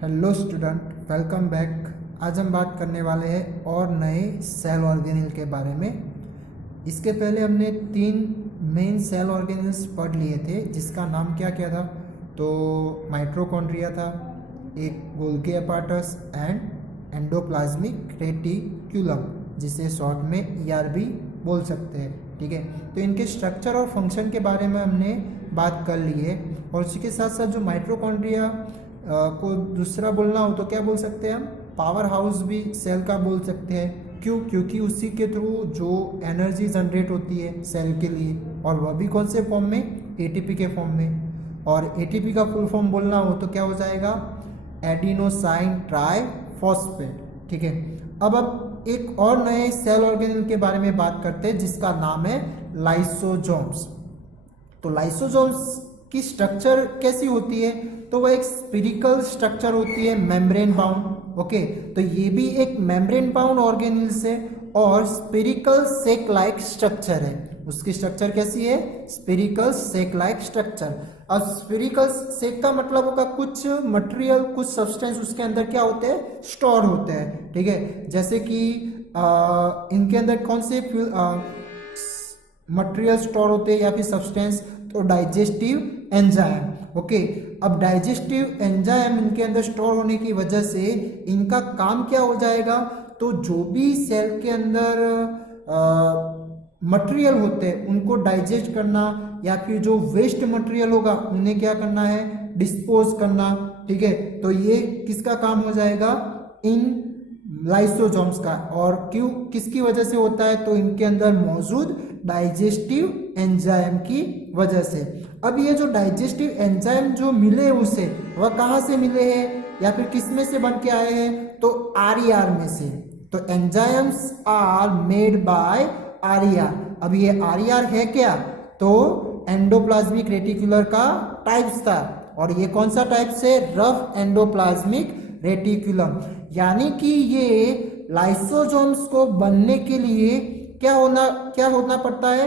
Hello student, welcome back. आज हम बात करने वाले हैं और नए सेल ऑर्गेनेल के बारे में। इसके पहले हमने 3 मेन सेल ऑर्गेनेल्स पढ़ लिए थे, जिसका नाम क्या क्या था। तो माइटोकॉन्ड्रिया था, एक Golgi apparatus and endoplasmic reticulum, जिसे शॉर्ट में ERB बोल सकते हैं। ठीक है, तो इनके स्ट्रक्चर और फंक्शन के बारे में हमने बात कर ली है। और उसी के साथ साथ जो माइटोकॉन्ड्रिया को दूसरा बोलना हो तो क्या बोल सकते हैं हम, पावर हाउस भी सेल का बोल सकते हैं। क्यों? क्योंकि उसी के थ्रू जो एनर्जी जनरेट होती है सेल के लिए, और वह भी कौन से फॉर्म में, ATP के फॉर्म में। और ATP का फुल फॉर्म बोलना हो तो क्या हो जाएगा, एडिनोसाइन ट्राइफॉस्फेट। ठीक है, अब एक और नए सेल ऑर्गेनेल के बारे में बात करते हैं, जिसका नाम है लाइसोसोम्स। तो लाइसोसोम्स की स्ट्रक्चर कैसी होती है, तो वह एक स्फेरिकल स्ट्रक्चर होती है, मेम्ब्रेन बाउंड। ओके, तो ये भी एक मेम्ब्रेन बाउंड ऑर्गेनेल्स है और स्फेरिकल सेक लाइक स्ट्रक्चर है। उसकी स्ट्रक्चर कैसी है, स्फेरिकल सेक लाइक स्ट्रक्चर। अब स्फेरिकल सेक का मतलब होगा कुछ मटेरियल, कुछ सब्सटेंस उसके अंदर क्या होते हैं, स्टोर होते हैं। ठीक है, जैसे कि इनके अंदर कौन से मटेरियल स्टोर होते हैं या फिर सब्सटेंस, तो डाइजेस्टिव एंजाइम। ओके, अब डाइजेस्टिव एंजाइम इनके अंदर स्टोर होने की वजह से इनका काम क्या हो जाएगा, तो जो भी सेल के अंदर मटेरियल होते हैं उनको डाइजेस्ट करना, या फिर जो वेस्ट मटेरियल होगा उन्हें क्या करना है, डिस्पोज करना। ठीक है, तो ये किसका काम हो जाएगा, इन लाइसोसोम्स का। और क्यों, किसकी वजह से होता है, तो इनके अंदर मौजूद डाइजेस्टिव एंजाइम की वजह से। अब ये जो डाइजेस्टिव एंजाइम जो मिले उसे, वह कहाँ से मिले हैं या फिर किस में से बन के आए हैं, तो RER में से। तो enzymes are made by RER। अब ये RER है क्या, तो एंडोप्लाज्मिक रेटिकुलर का टाइप्स था, और ये कौन सा टाइप से, रफ एंडोप्लाज्मिक रेटिकुलम। यानी कि ये लाइसोसोम्स को बनने के लिए क्या होना पड़ता है,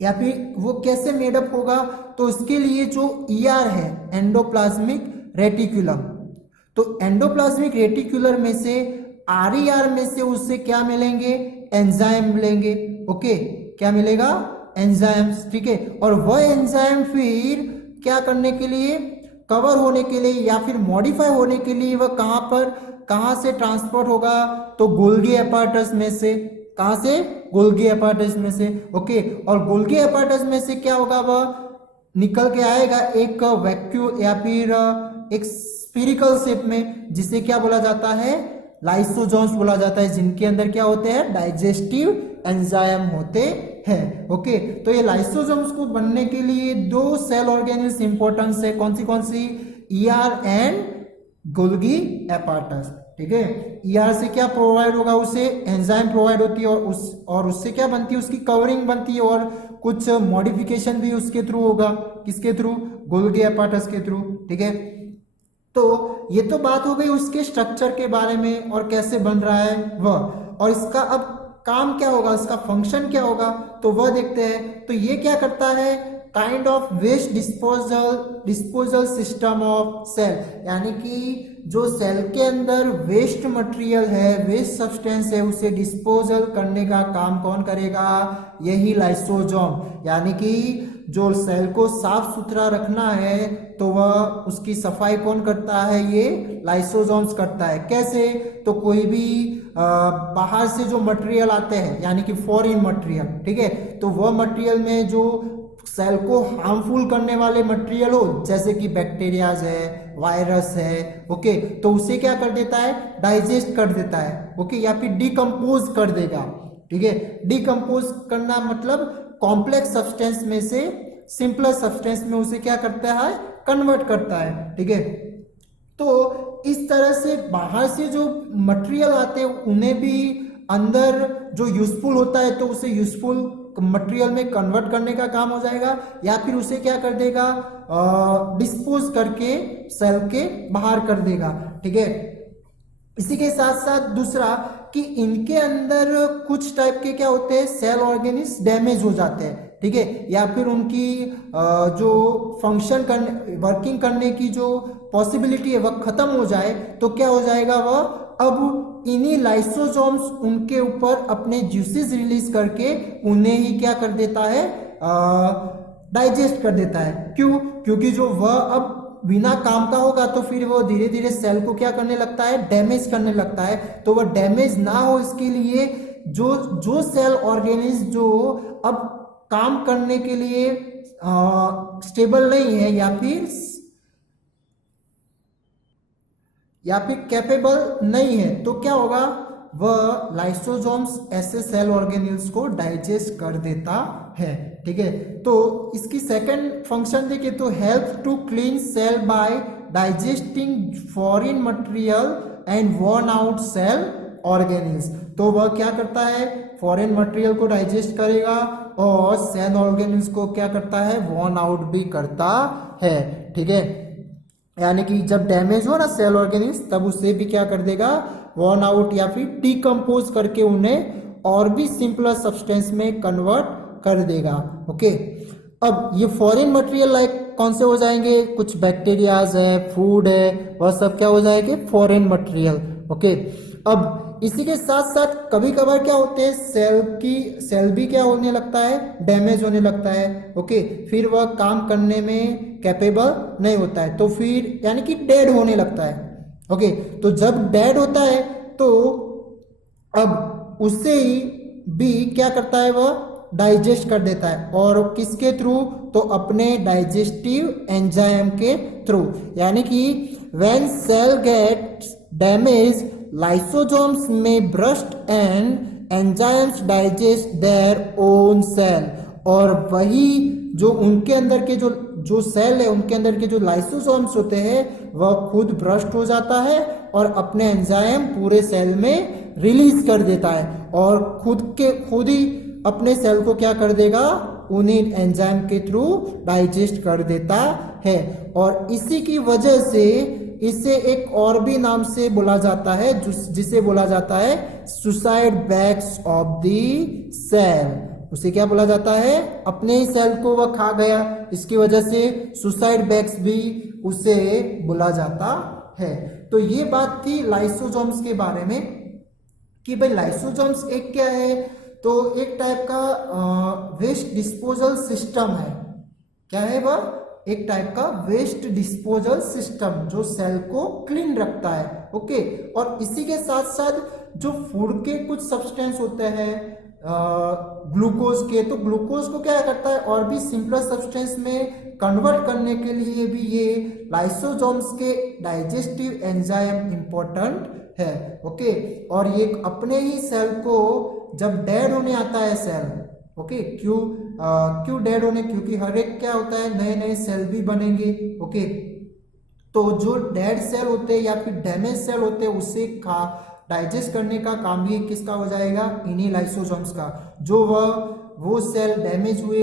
या फिर वो कैसे मेडअप होगा, तो इसके लिए जो ER है, एंडोप्लाज्मिक रेटिकुलम। तो एंडोप्लाज्मिक रेटिकुलर में से RER में से उससे क्या मिलेंगे, एंजाइम मिलेंगे। ओके, क्या मिलेगा, एंजाइम्स। ठीक है, और वह एंजाइम फिर क्या करने के लिए, कवर होने के लिए या फिर मॉडिफाई होने के लिए वह कहाँ से ट्रांसपोर्ट होगा, तो गोल्गी एपार्टस में से। कहाँ से, गोल्गी एपार्टस में से। ओके, और गोल्गी एपार्टस में से क्या होगा, वह निकल के आएगा एक वैक्यूम या फिर एक स्फेरिकल शेप में, जिसे क्या बोला जाता है, लाइसोसोम्स बोला जाता है, जिनके अंदर क्या होते हैं, डाइजेस्टिव एंजाइम होते हैं। ओके, तो ये लाइसोसोम्स को बनने के लिए 2 सेल ऑर्गेनेल्स इंपॉर्टेंस है, कौन सी, ER एंड गोल्गी एपार्टस। ठीक है, ER से क्या प्रोवाइड होगा, उसे एंजाइम प्रोवाइड होती है, और उससे क्या बनती है, उसकी कवरिंग बनती है, और कुछ मॉडिफिकेशन भी उसके थ्रू होगा, किसके थ्रू, गोल्गी एपार्टस के थ्रू। ठीक है, तो ये तो बात हो गई उसके स्ट्रक्चर के बारे में और कैसे बन रहा है वह, और इसका अब काम क्या होगा, इसका फंक्शन क्या होगा, तो वह देखते हैं। तो ये क्या करता है, kind of waste disposal system of cell, यानी कि जो सेल के अंदर वेस्ट मटेरियल है, वेस्ट सब्सटेंस है, उसे डिस्पोजल करने का काम कौन करेगा, यही लाइसोसोम। यानी कि जो सेल को साफ सुथरा रखना है तो वह उसकी सफाई कौन करता है, ये लाइसोसोम्स करता है। कैसे, तो कोई भी बाहर से जो मटेरियल आते हैं, यानी कि फॉरेन मटेरियल, ठीक है, तो वह मटेरियल में जो सेल को हार्मफुल करने वाले मटेरियल हो, जैसे कि बैक्टीरियाज है, वायरस है, ओके, तो उसे क्या कर देता है, डाइजेस्ट कर देता है। ओके, या फिर डिकम्पोज कर देगा। ठीक है, डिकम्पोज करना मतलब कॉम्प्लेक्स सब्सटेंस में से सिंपलर सब्सटेंस में उसे क्या करता है, कन्वर्ट करता है। ठीक है, तो इस तरह से बाहर से जो मटेरियल आते हैं उन्हें भी अंदर जो यूजफुल होता है तो उसे यूजफुल मटेरियल में कन्वर्ट करने का काम हो जाएगा, या फिर उसे क्या कर देगा, डिस्पोज करके सेल के बाहर कर देगा। ठीक है, इसी के साथ साथ दूसरा कि इनके अंदर कुछ टाइप के क्या होते हैं, सेल ऑर्गेनिल्स डैमेज हो जाते हैं। ठीक है, या फिर उनकी जो फंक्शन करने वर्किंग करने की जो पॉसिबिलिटी है वह खत्म हो जाए तो क्या हो जाएगा, वह अब इन्हीं लाइसोसोम्स उनके ऊपर अपने ज्यूसेस रिलीज करके उन्हें ही क्या कर देता है, डाइजेस्ट कर देता है। क्यों? क्योंकि जो वह अब बिना काम का होगा तो फिर वो धीरे धीरे सेल को क्या करने लगता है, डैमेज करने लगता है। तो वह डैमेज ना हो इसके लिए जो जो सेल ऑर्गेनिज्म जो अब काम करने के लिए स्टेबल नहीं है या फिर कैपेबल नहीं है, तो क्या होगा, वह लाइसोसोम्स ऐसे सेल ऑर्गेनिल्स को डाइजेस्ट कर देता है। ठीक है, तो इसकी सेकंड फंक्शन देखिए तो help to clean cell by digesting foreign material and worn out cell organelles. तो वह क्या करता है, फॉरेन मटेरियल को डाइजेस्ट करेगा और सेल ऑर्गेनिल्स को क्या करता है, वर्न आउट भी करता है। ठीक है, यानी कि जब डैमेज हो ना सेल ऑर्गेनिल्स तब उसे भी क्या कर देगा, वर्न आउट या फिर डिकम्पोज करके उन्हें और भी सिंपलर सब्सटेंस में कन्वर्ट कर देगा। ओके, अब ये फॉरेन मटेरियल लाइक कौन से हो जाएंगे, कुछ बैक्टीरियाज है, फूड है, वह सब क्या हो जाएंगे, फॉरेन मटेरियल। ओके, अब इसी के साथ साथ कभी कभार क्या होते हैं, सेल भी क्या होने लगता है, डैमेज होने लगता है। ओके, फिर वह काम करने में कैपेबल नहीं होता है तो फिर यानी कि डेड होने लगता है। ओके, तो जब डेड होता है तो अब उससे ही भी क्या करता है, वह डाइजेस्ट कर देता है और किसके थ्रू, तो अपने डाइजेस्टिव एंजाइम के थ्रू। यानी कि when cell gets damage lysosomes may burst and enzymes digest their own cell। और वही जो उनके अंदर के जो सेल है उनके अंदर के जो लाइसोसोम्स होते हैं वह खुद ब्रस्ट हो जाता है और अपने एंजाइम पूरे सेल में रिलीज कर देता है और खुद ही अपने सेल को क्या कर देगा, उन्हीं एंजाइम के थ्रू डाइजेस्ट कर देता है। और इसी की वजह से इसे एक और भी नाम से बोला जाता है जिसे बोला जाता है suicide bags of the cell. उसे क्या बोला जाता है, अपने ही सेल को वह खा गया, इसकी वजह से सुसाइड बैग्स भी उसे बोला जाता है। तो ये बात थी लाइसोसोम्स के बारे में कि भाई लाइसोसोम्स एक क्या है, तो एक टाइप का वेस्ट डिस्पोजल सिस्टम है। क्या है वह, एक टाइप का वेस्ट डिस्पोजल सिस्टम जो सेल को क्लीन रखता है। ओके, और इसी के साथ साथ जो फूड के कुछ सब्सटेंस होते हैं ग्लूकोज के, तो ग्लूकोज को क्या करता है और भी सिंपलर सब्सटेंस में कन्वर्ट करने के लिए भी ये लाइसोसोम्स के डाइजेस्टिव एंजाइम इंपॉर्टेंट है। ओके, और ये अपने ही सेल को जब डेड होने आता है सेल, ओके, क्यों डेड होने, क्योंकि हर एक क्या होता है, नए नए सेल भी बनेंगे। ओके, तो जो डेड सेल होते हैं या फिर डैमेज सेल होते हैं उसे डाइजेस्ट करने का काम भी किसका हो जाएगा, इन्हीं लाइसोसोम्स का। जो वो सेल डैमेज हुए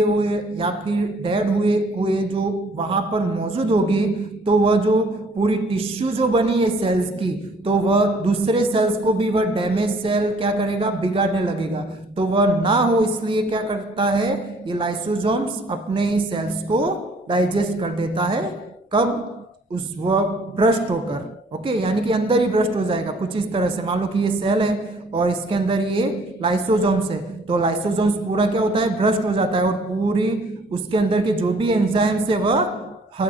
या फिर डेड हुए जो वहां पर मौजूद होगी, तो वह जो पूरी टिश्यू जो बनी है सेल्स की, तो वह दूसरे सेल्स को भी वह डैमेज सेल क्या करेगा, बिगाड़ने लगेगा। तो वह ना हो इसलिए क्या करता है, ये लाइसोसोम्स अपने ही सेल्स को डाइजेस्ट कर देता है। कब, वह ब्रस्ट होकर। ओके, यानी कि अंदर ही ब्रस्ट हो जाएगा कुछ इस तरह से। मान लो कि ये सेल है और इसके अंदर ये लाइसोसोम्स है, तो लाइसोसोम्स पूरा क्या होता है, ब्रस्ट हो जाता है और पूरी उसके अंदर के जो भी एंजाइम्स है वह हर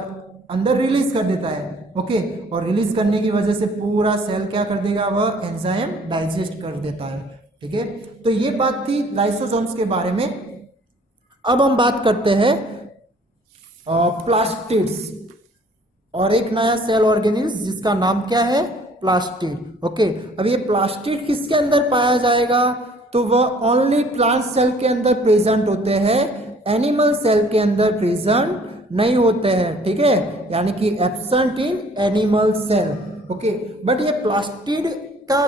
अंदर रिलीज कर देता है। ओके, और रिलीज करने की वजह से पूरा सेल क्या कर देगा, वह एंजाइम डाइजेस्ट कर देता है। ठीक है, तो ये बात थी लाइसोसोम्स के बारे में। अब हम बात करते हैं प्लास्टिड्स और एक नया सेल ऑर्गेनिल्स जिसका नाम क्या है, प्लास्टिड। ओके, अब ये प्लास्टिड किसके अंदर पाया जाएगा, तो वह ओनली प्लांट सेल के अंदर प्रेजेंट होते हैं, एनिमल सेल के अंदर प्रेजेंट नहीं होते हैं। ठीक है, यानी कि absent in animal cell. Okay, but ये प्लास्टिड का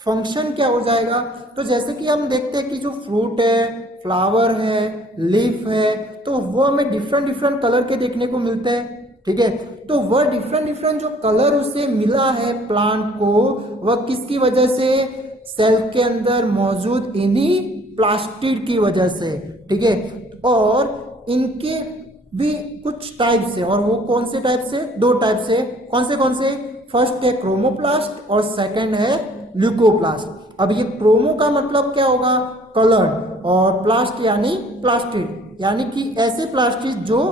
फंक्शन क्या हो जाएगा, तो जैसे कि हम देखते हैं कि जो फ्रूट है, फ्लावर है, लीफ है, तो वो हमें डिफरेंट कलर के देखने को मिलते हैं। ठीक है, तो वह डिफरेंट जो कलर उसे मिला है प्लांट को, वह किसकी वजह से, सेल के अंदर मौजूद इन्हीं प्लास्टिड की वजह से। ठीक है, और इनके भी कुछ टाइप से, और वो कौन से टाइप से? दो टाइप से। कौन से? फर्स्ट है क्रोमोप्लास्ट और सेकंड है ल्यूकोप्लास्ट। अब ये क्रोमो का मतलब क्या होगा? कलर्ड, और प्लास्ट यानी प्लास्टिड, यानी कि ऐसे प्लास्टिड जो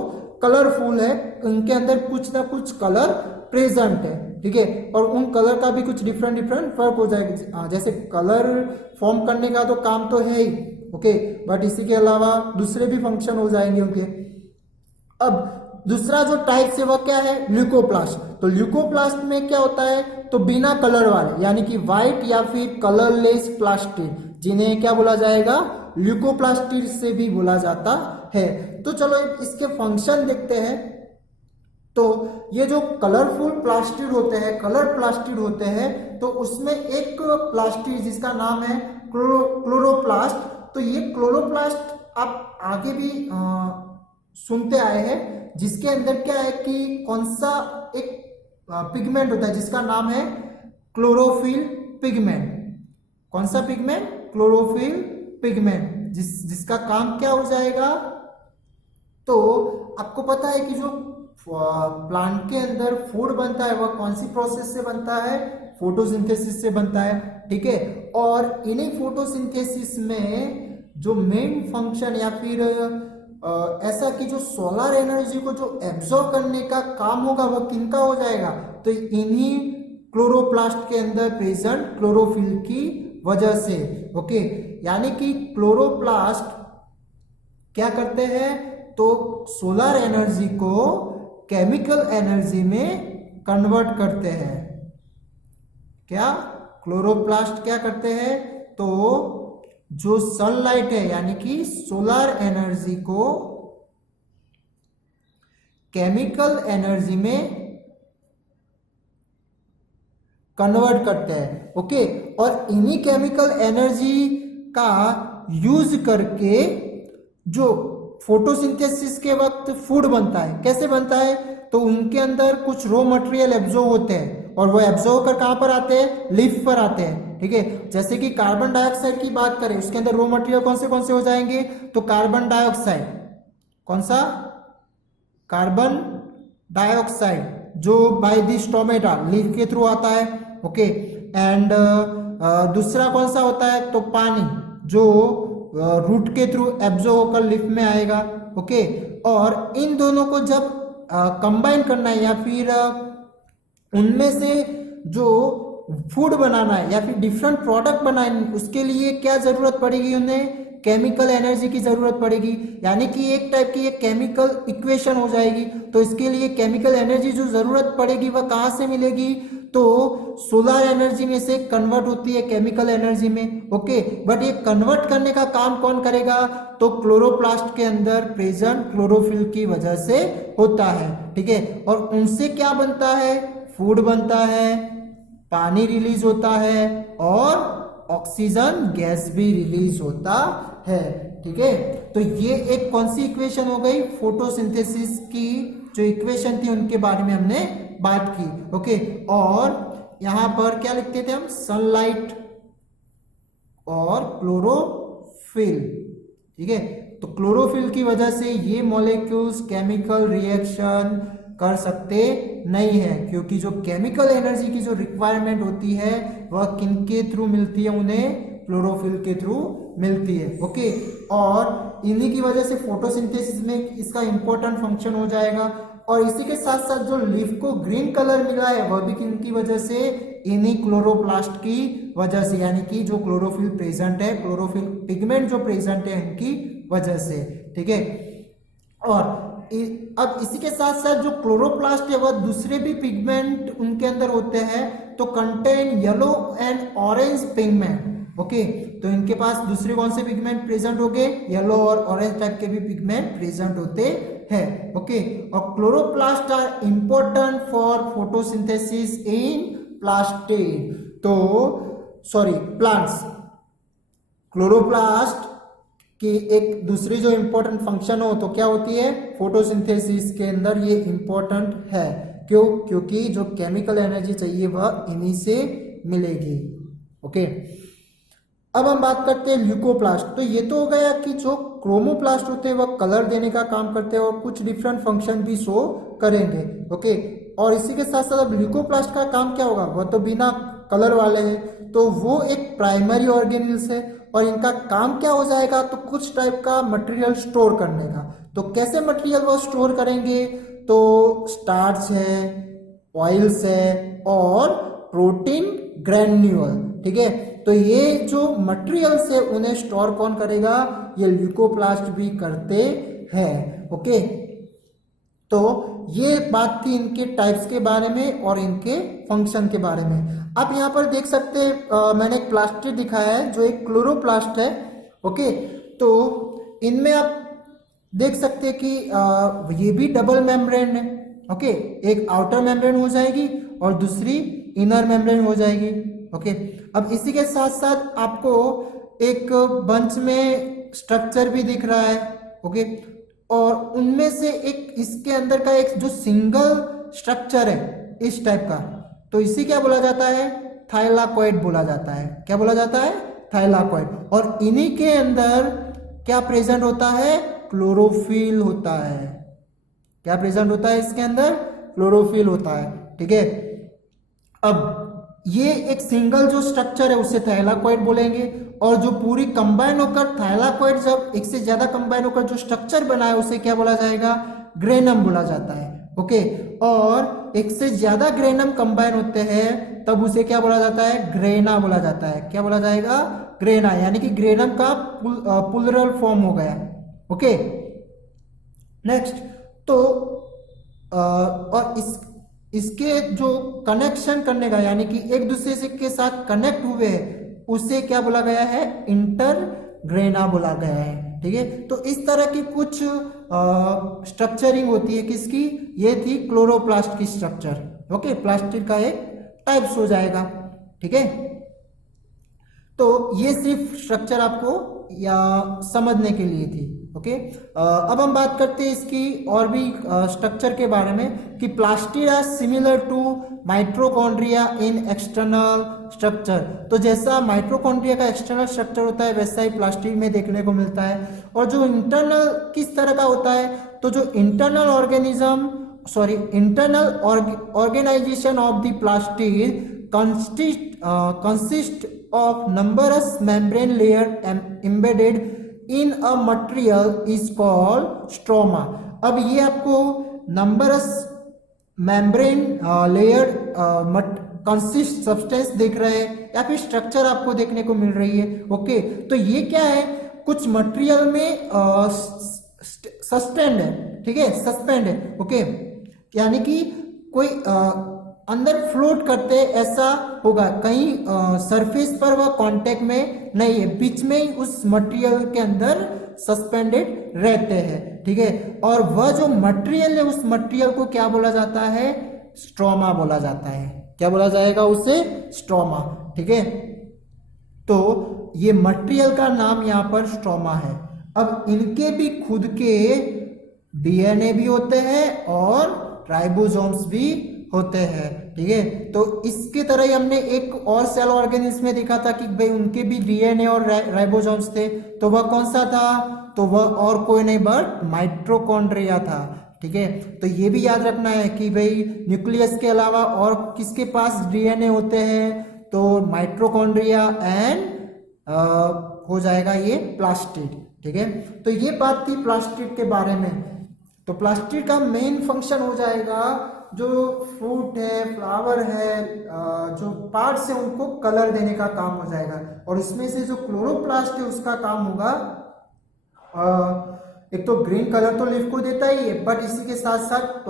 कलरफुल है, उनके अंदर कुछ ना कुछ कलर प्रेजेंट है, ठीक है। और उन कलर का भी कुछ डिफरेंट फर्क हो जाएगा। जैसे कलर फॉर्म करने का तो काम तो है ही, ओके, बट इसी के अलावा दूसरे भी फंक्शन हो जाएंगे उनके। अब दूसरा जो टाइप से वह क्या है? ल्यूकोप्लास्ट। तो ल्यूकोप्लास्ट में क्या होता है? तो बिना कलर वाले, यानी कि व्हाइट या फिर कलरलेस प्लास्टिड, जिन्हें क्या बोला जाएगा? ल्यूकोप्लास्टिड से भी बोला जाता है। तो चलो इसके फंक्शन देखते हैं। तो ये जो कलरफुल प्लास्टिड होते हैं, कलर प्लास्टिड होते हैं, तो उसमें एक प्लास्टिड जिसका नाम है क्लोरोप्लास्ट। तो ये क्लोरोप्लास्ट आप आगे भी सुनते आए हैं, जिसके अंदर क्या है कि कौन सा एक पिगमेंट होता है जिसका नाम है क्लोरोफिल पिगमेंट। कौन सा पिगमेंट? क्लोरोफिल पिगमेंट, जिसका काम क्या हो जाएगा? तो आपको पता है कि जो प्लांट के अंदर फूड बनता है वह कौन सी प्रोसेस से बनता है? फोटोसिंथेसिस से बनता है, ठीक है। और इन्हीं फोटोसिंथेसिस में जो मेन फंक्शन या फिर ऐसा कि जो सोलर एनर्जी को जो एब्जॉर्ब करने का काम होगा वह किनका हो जाएगा? तो इन्हीं क्लोरोप्लास्ट के अंदर प्रेजेंट क्लोरोफिल की वजह से, ओके। यानी कि क्लोरोप्लास्ट क्या करते हैं? तो सोलर एनर्जी को केमिकल एनर्जी में कन्वर्ट करते हैं। क्या क्लोरोप्लास्ट क्या करते हैं? तो जो सनलाइट है यानी कि सोलर एनर्जी को केमिकल एनर्जी में कन्वर्ट करते हैं, ओके। और इन्हीं केमिकल एनर्जी का यूज करके जो फोटोसिंथेसिस के वक्त फूड बनता है, कैसे बनता है? तो उनके अंदर कुछ रॉ मटेरियल एब्जॉर्ब होते हैं, और वो एब्जॉर्ब कर कहां पर आते हैं? लीफ पर आते हैं, ठीक है। जैसे कि कार्बन डाइऑक्साइड की बात करें, उसके अंदर रॉ मटेरियल कौन से हो जाएंगे? तो कार्बन डाइऑक्साइड, कौन सा? कार्बन डाइऑक्साइड, जो बाय द स्टोमेटा लीफ के थ्रू आता है, ओके। एंड दूसरा कौन सा होता है? तो पानी, जो रूट के थ्रू एब्जॉर्ब होकर लीफ में आएगा, ओके। और इन दोनों को जब कंबाइन करना है या फिर उनमें से जो फूड बनाना है या फिर डिफरेंट प्रोडक्ट बनाए, उसके लिए क्या जरूरत पड़ेगी? उन्हें केमिकल एनर्जी की जरूरत पड़ेगी, यानी कि एक टाइप की एक केमिकल इक्वेशन हो जाएगी। तो इसके लिए केमिकल एनर्जी जो जरूरत पड़ेगी वह कहां से मिलेगी? तो सोलर एनर्जी में से कन्वर्ट होती है केमिकल एनर्जी में, ओके। बट ये कन्वर्ट करने का काम कौन करेगा? तो क्लोरोप्लास्ट के अंदर प्रेजेंट क्लोरोफिल की वजह से होता है, ठीक है। और उनसे क्या बनता है? फूड बनता है, पानी रिलीज होता है, और ऑक्सीजन गैस भी रिलीज होता है, ठीक है। तो ये एक कौन सी इक्वेशन हो गई? फोटोसिंथेसिस की जो इक्वेशन थी उनके बारे में हमने बात की, ओके। और यहां पर क्या लिखते थे हम? सनलाइट और क्लोरोफिल, ठीक है। तो क्लोरोफिल की वजह से ये मॉलिक्यूल्स केमिकल रिएक्शन कर सकते नहीं है, क्योंकि जो केमिकल एनर्जी की जो रिक्वायरमेंट होती है वह किनके थ्रू मिलती है? उन्हें क्लोरोफिल के थ्रू मिलती है, ओके। और इन्हीं की वजह से फोटोसिंथेसिस में इसका इंपॉर्टेंट फंक्शन हो जाएगा। और इसी के साथ साथ जो लीफ को ग्रीन कलर मिला है वह भी किनकी वजह से? इन्हीं क्लोरोप्लास्ट की वजह से, यानी कि जो क्लोरोफिल प्रेजेंट है, क्लोरोफिल पिगमेंट जो प्रेजेंट है इनकी वजह से, ठीक है। और अब इसी के साथ साथ जो क्लोरोप्लास्ट है वह दूसरे भी पिगमेंट उनके अंदर होते हैं, तो contain yellow and orange pigment, okay. तो इनके पास दूसरे कौन से पिगमेंट प्रेजेंट हो गए? येलो और ऑरेंज टाइप के भी पिगमेंट प्रेजेंट होते हैं, ओके। और chloroplast are important for photosynthesis in plastid, तो सॉरी प्लांट्स। क्लोरोप्लास्ट की एक दूसरी जो इंपॉर्टेंट फंक्शन हो तो क्या होती है? फोटोसिंथेसिस के अंदर ये इंपॉर्टेंट है। क्यों? क्योंकि जो केमिकल एनर्जी चाहिए वह इन्हीं से मिलेगी, ओके। अब हम बात करते हैं ल्यूकोप्लास्ट। तो ये तो हो गया कि जो क्रोमोप्लास्ट होते हैं वह कलर देने का काम करते हैं और कुछ डिफरेंट फंक्शन भी शो करेंगे। ओके, और इसी के साथ साथ अब ल्यूकोप्लास्ट का काम क्या होगा, वह तो बिना कलर वाले हैं, तो वो एक प्राइमरी ऑर्गेनेल्स है और इनका काम क्या हो जाएगा, तो कुछ टाइप का मटेरियल स्टोर करने का। तो कैसे मटेरियल वो स्टोर करेंगे, तो स्टार्च है, ऑयल्स है और प्रोटीन ग्रैन्यूल। ठीक है, तो ये जो मटेरियल्स है उन्हें स्टोर कौन करेगा, ये ल्यूकोप्लास्ट भी करते हैं। ओके, तो ये बात थी इनके टाइप्स के बारे में और इनके फंक्शन के बारे में। आप यहाँ पर देख सकते हैं मैंने एक प्लास्टिड दिखाया है जो एक क्लोरोप्लास्ट है। ओके, तो इनमें आप देख सकते हैं कि ये भी डबल मेम्ब्रेन है। ओके, एक आउटर मेम्ब्रेन हो जाएगी और दूसरी इनर मेम्ब्रेन हो जाएगी। ओके, अब इसी के साथ साथ आपको एक बंच में स्ट्रक्चर भी दिख रहा है। ओके, और उनमें से एक इसके अंदर का एक जो सिंगल स्ट्रक्चर है इस टाइप का, तो इसे क्या बोला जाता है, थाइलाकॉइड बोला जाता है। क्या बोला जाता है, थाइलाकॉइड। और इन्हीं के अंदर क्या प्रेजेंट होता है, क्लोरोफिल होता है। क्या प्रेजेंट होता है इसके अंदर, क्लोरोफिल होता है। ठीक है, अब ये एक सिंगल जो स्ट्रक्चर है उसे थाइलाकॉइड बोलेंगे और जो पूरी कंबाइन होकर थाइलाकॉइड जब एक से ज्यादा कंबाइन होकर जो स्ट्रक्चर बना है उसे क्या बोला जाएगा, ग्रेनम बोला जाता है। ओके, और एक से ज्यादा ग्रेनम कंबाइन होते हैं तब उसे क्या बोला जाता है, ग्रेना बोला जाता है। क्या बोला जाएगा, ग्रेना, यानी कि ग्रेनम का प्लूरल फॉर्म हो गया। ओके, नेक्स्ट, तो और इसके जो कनेक्शन करने का यानी कि एक दूसरे से के साथ कनेक्ट हुए हैं उसे क्या बोला गया है, इंटरग्रेना बोला गया है। ठीक है, तो इस तरह की कुछ स्ट्रक्चरिंग होती है किसकी, ये थी क्लोरोप्लास्ट की स्ट्रक्चर। ओके, प्लास्टिक का एक टाइप्स हो जाएगा। ठीक है, तो ये सिर्फ स्ट्रक्चर आपको या समझने के लिए थी। ओके, अब हम बात करते हैं इसकी और भी स्ट्रक्चर के बारे में कि plastid are similar to mitochondria in external structure. तो जैसा माइटोकॉन्ड्रिया का एक्सटर्नल स्ट्रक्चर होता है वैसा ही प्लास्टिड में देखने को मिलता है। और जो इंटरनल किस तरह का होता है, तो जो internal organisation of the plastid consist of numerous membrane layer embedded in a material is called stroma। अब ये आपको numerous membrane layer consist substance देख रहे हैं या फिर स्ट्रक्चर आपको देखने को मिल रही है। ओके, तो ये क्या है, कुछ मटेरियल में सस्टेंड है। ठीक है, सस्पेंड है। ओके, यानी कि कोई अंदर फ्लोट करते ऐसा होगा, कहीं सरफेस पर वह कांटेक्ट में नहीं है, बीच में ही उस मटेरियल के अंदर सस्पेंडेड रहते हैं। ठीक है, और वह जो मटेरियल है उस मटेरियल को क्या बोला जाता है, स्ट्रोमा बोला जाता है। क्या बोला जाएगा उसे, स्ट्रोमा। ठीक है, तो ये मटेरियल का नाम यहाँ पर स्ट्रोमा है। अब इनके भी खुद के डीएनए भी होते हैं और राइबोसोम्स भी होते हैं। ठीक है, तो इसके तरह ही हमने एक और सेल ऑर्गेनिज्म में देखा था कि भाई उनके भी डीएनए और राइबोसोम्स थे, तो वह कौन सा था, तो वह और कोई नहीं बट माइटोकॉन्ड्रिया था। ठीक है, तो ये भी याद रखना है कि भाई न्यूक्लियस के अलावा और किसके पास डीएनए होते हैं, तो माइटोकॉन्ड्रिया एंड हो जाएगा ये प्लास्टिड। ठीक है, तो ये बात थी प्लास्टिड के बारे में। तो प्लास्टिड का मेन फंक्शन हो जाएगा जो फ्रूट है, फ्लावर है, जो पार्ट्स है उनको कलर देने का काम हो जाएगा। और इसमें से जो क्लोरोप्लास्ट है उसका काम होगा, एक तो ग्रीन कलर तो लीफ को देता ही है बट इसी के साथ साथ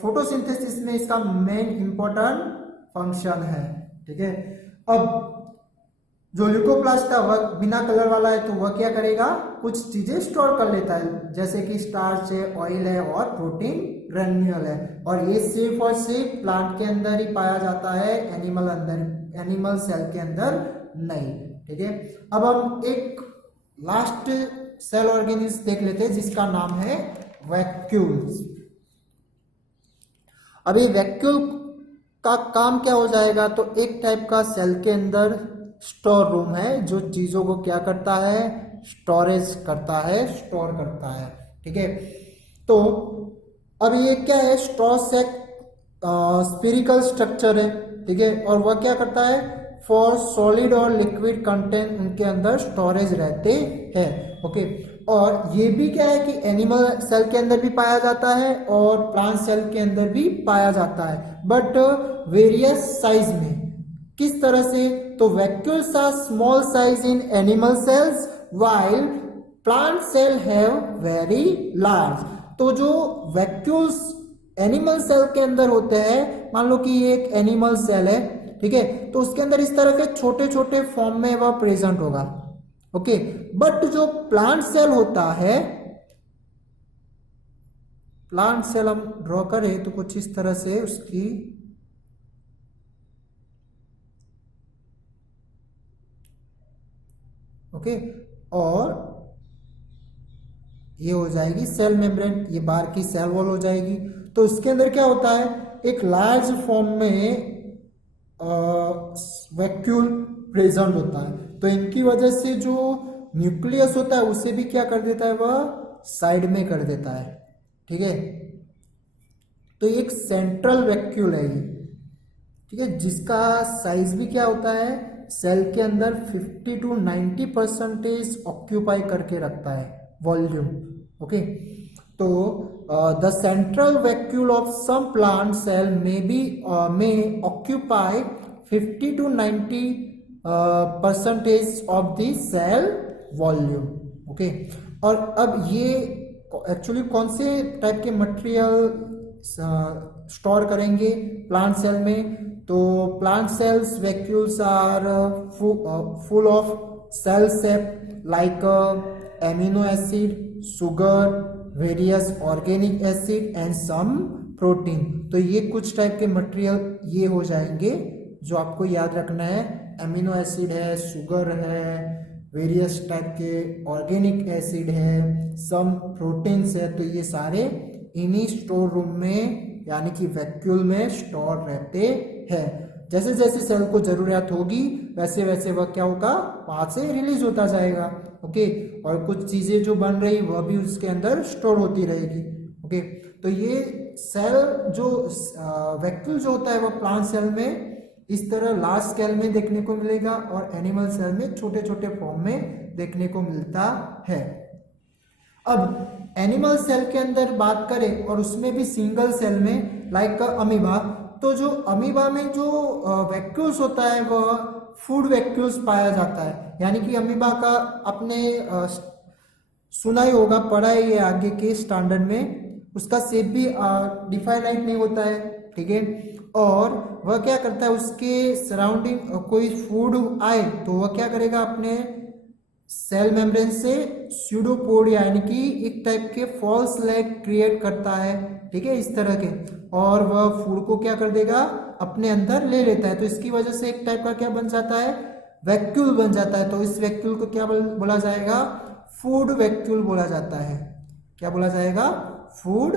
फोटोसिंथेसिस में इसका मेन इंपॉर्टेंट फंक्शन है। ठीक है, अब जो ल्यूकोप्लास्ट था वह बिना कलर वाला है तो वह क्या करेगा, कुछ चीजें स्टोर कर लेता है जैसे कि स्टार्च है, ऑयल है और प्रोटीन ग्रैन्यूल है। और ये सिर्फ और सिर्फ प्लांट के अंदर ही पाया जाता है, एनिमल सेल के अंदर नहीं। ठीक है, अब हम एक लास्ट सेल ऑर्गेनिज्म देख लेते हैं जिसका नाम है वैक्यूल्स। अभी वैक्यूल का काम क्या हो जाएगा, तो एक टाइप का सेल के अंदर स्टोर रूम है जो चीजों को क्या करता है, स्टोरेज करता है, स्टोर करता है। ठीक है, तो अब ये क्या है, स्ट्रॉ सैक स्फेरिकल स्ट्रक्चर है। ठीक है, और वह क्या करता है, फॉर सॉलिड और लिक्विड कंटेंट उनके अंदर स्टोरेज रहते हैं। ओके, और ये भी क्या है कि एनिमल सेल के अंदर भी पाया जाता है और प्लांट सेल के अंदर भी पाया जाता है, बट वेरियस साइज में। किस तरह से, तो vacuoles are small size in animal cells while plant cell have very large. तो जो वैक्यूल्स एनिमल सेल के अंदर होते हैं, मान लो कि ये एक एनिमल सेल है, ठीक है, तो उसके अंदर इस तरह के छोटे छोटे फॉर्म में वह प्रेजेंट होगा। ओके, बट जो प्लांट सेल होता है, प्लांट सेल हम ड्रॉ करें तो कुछ इस तरह से उसकी ओके, और ये हो जाएगी सेल मेम्ब्रेन, ये बाहर की सेल वॉल हो जाएगी। तो इसके अंदर क्या होता है, एक लार्ज फॉर्म में वैक्यूल प्रेजेंट होता है। तो इनकी वजह से जो न्यूक्लियस होता है उसे भी क्या कर देता है, वह साइड में कर देता है। ठीक है, तो एक सेंट्रल वैक्यूल है ये। ठीक है, जिसका साइज भी क्या होता है, सेल के अंदर 50 to 90% ऑक्यूपाई करके रखता है वॉल्यूम। ओके, तो the central vacuole of some plant cell में occupy 50 to 90% of the cell volume. Okay, और अब ये एक्चुअली कौन से टाइप के मटेरियल स्टोर करेंगे प्लांट सेल में, तो plant cells vacuoles are full of cell sap like amino acid, sugar, various organic acid and some protein. तो ये कुछ टाइप के मटेरियल ये हो जाएंगे जो आपको याद रखना है। एमिनो एसिड है, शुगर है, वेरियस टाइप के ऑर्गेनिक एसिड है, सम प्रोटीन्स है। तो ये सारे इन्हीं स्टोर रूम में यानी कि वैक्यूल में स्टोर रहते हैं। जैसे जैसे सेल को जरूरत होगी वैसे वैसे वह क्या होगा, वहां से रिलीज होता जाएगा। ओके, और कुछ चीजें जो बन रही वह भी उसके अंदर स्टोर होती रहेगी। ओके, तो ये सेल जो वैक्यूल जो होता है वह प्लांट सेल में इस तरह लार्ज स्केल में देखने को मिलेगा और एनिमल सेल में छोटे छोटे फॉर्म में देखने को मिलता है। अब एनिमल सेल के अंदर बात करें और उसमें भी सिंगल सेल में लाइक अमीबा, तो जो अमीबा में जो वैक्यूल्स होता है वह फूड वैक्यूल्स पाया जाता है। यानी कि अमीबा का आपने सुना ही होगा, पढ़ा ही है आगे के स्टैंडर्ड में, उसका शेप भी डिफाइनाइट नहीं होता है। ठीक है, और वह क्या करता है, उसके सराउंडिंग कोई फूड आए तो वह क्या करेगा, अपने सेल मेम्ब्रेन से स्यूडोपोड यानी कि एक टाइप के फॉल्स लेग क्रिएट करता है। ठीक है, इस तरह के, और वह फूड को क्या कर देगा, अपने अंदर ले लेता है। तो इसकी वजह से एक टाइप का क्या बन जाता है, वैक्यूल बन जाता है। तो इस वैक्यूल को क्या बोला जाएगा, फूड वैक्यूल बोला जाता है। क्या बोला जाएगा, फूड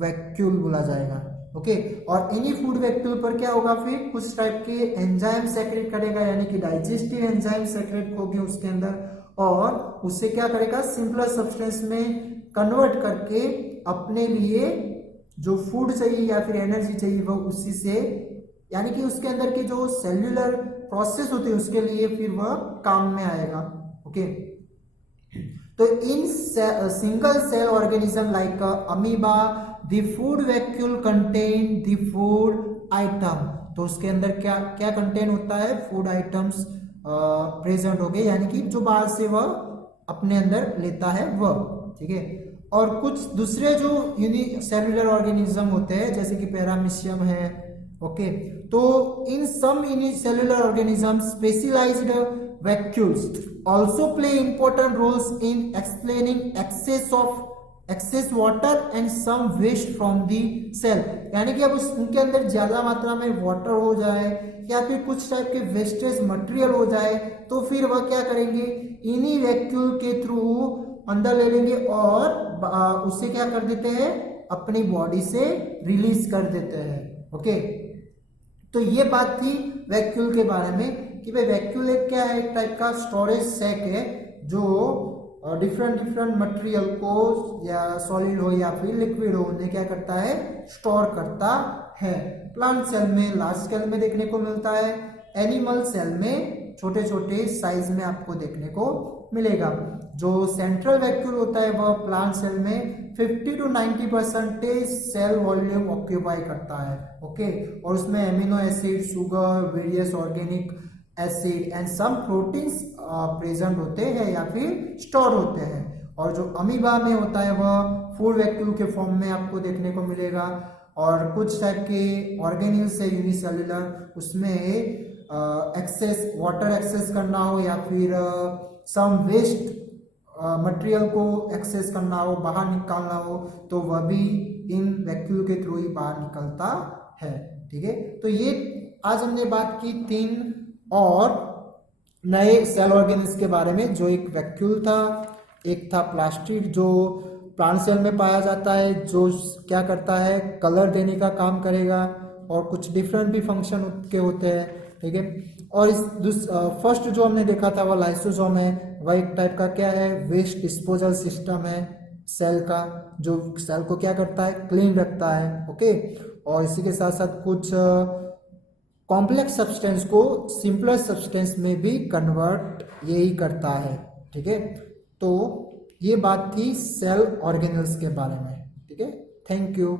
वैक्यूल बोला जाएगा। ओके, और इन्हीं फूड वैक्यूल पर क्या होगा, फिर कुछ टाइप के एंजाइम सेक्रेट करेगा, यानी कि डाइजेस्टिव एंजाइम सेक्रेट होगी उसके अंदर, और उससे क्या करेगा, सिंपलर सब्सटेंस में कन्वर्ट करके अपने लिए जो फूड चाहिए या फिर एनर्जी चाहिए वह उसी से, यानी कि उसके अंदर के जो सेल्यूलर प्रोसेस होते हैं उसके लिए फिर वह काम में आएगा। ओके, तो in single cell organism like amoeba the food vacuole contain the food item. तो उसके अंदर क्या क्या कंटेन होता है, फूड आइटम्स प्रेजेंट हो गए, यानी कि जो बाहर से वह अपने अंदर लेता है वह। ठीक है, और कुछ दूसरे जो यूनिसेल्युलर ऑर्गेनिज्म होते हैं जैसे कि पैरामीशियम है। ओके, तो in some unicellular organism specialised vacuoles also play important roles in explaining excess water and some waste from the cell। यानी कि अब उनके अंदर ज्यादा मात्रा में वाटर हो जाए या फिर कुछ टाइप के वेस्टेज मटेरियल हो जाए तो फिर वह क्या करेंगे, इन्हीं वैक्यूल के थ्रू अंदर ले लेंगे और उसे क्या कर देते हैं, अपनी बॉडी से रिलीज कर देते हैं। ओके, तो ये बात थी वैक्यूल के बारे में। कि भाई वैक्यूल एक क्या है, एक टाइप का स्टोरेज सैक है जो डिफरेंट मटेरियल को, या सॉलिड हो या फिर लिक्विड हो, उन्हें क्या करता है, स्टोर करता है। प्लांट सेल में लार्ज स्केल में देखने को मिलता है, एनिमल सेल में छोटे छोटे साइज में आपको देखने को मिलेगा। जो सेंट्रल वैक्यूल होता है वह प्लांट सेल में 50 to 90% सेल वॉल्यूम ऑक्यूपाई करता है। ओके, और उसमें amino acid, sugar, various organic acid and some proteins present होते हैं या फिर स्टोर होते हैं। और जो अमीबा में होता है वह फूड वैक्यूल के फॉर्म में आपको देखने को मिलेगा। और कुछ टाइप के ऑर्गेनिल्स है यूनिसेल्युलर, उसमें एक्सेस वाटर एक्सेस करना हो या फिर सम वेस्ट मटेरियल को एक्सेस करना हो, बाहर निकालना हो, तो वह भी इन वैक्यूल के थ्रू ही बाहर निकलता है। ठीक है, तो ये आज हमने बात की 3 और नए सेल ऑर्गेनिल्स के बारे में। जो एक वैक्यूल था, एक था प्लास्टिड जो प्लांट सेल में पाया जाता है, जो क्या करता है, कलर देने का काम करेगा, और कुछ डिफरेंट भी फंक्शन के होते हैं। ठीक है, और इस फर्स्ट जो हमने देखा था वह लाइसोसोम है। वह एक टाइप का क्या है, वेस्ट डिस्पोजल सिस्टम है सेल का, जो सेल को क्या करता है, क्लीन रखता है। ओके, और इसी के साथ साथ कुछ कॉम्प्लेक्स सब्सटेंस को सिंपलर सब्सटेंस में भी कन्वर्ट यही करता है। ठीक है, तो ये बात थी सेल ऑर्गेनल्स के बारे में। ठीक है, थैंक यू।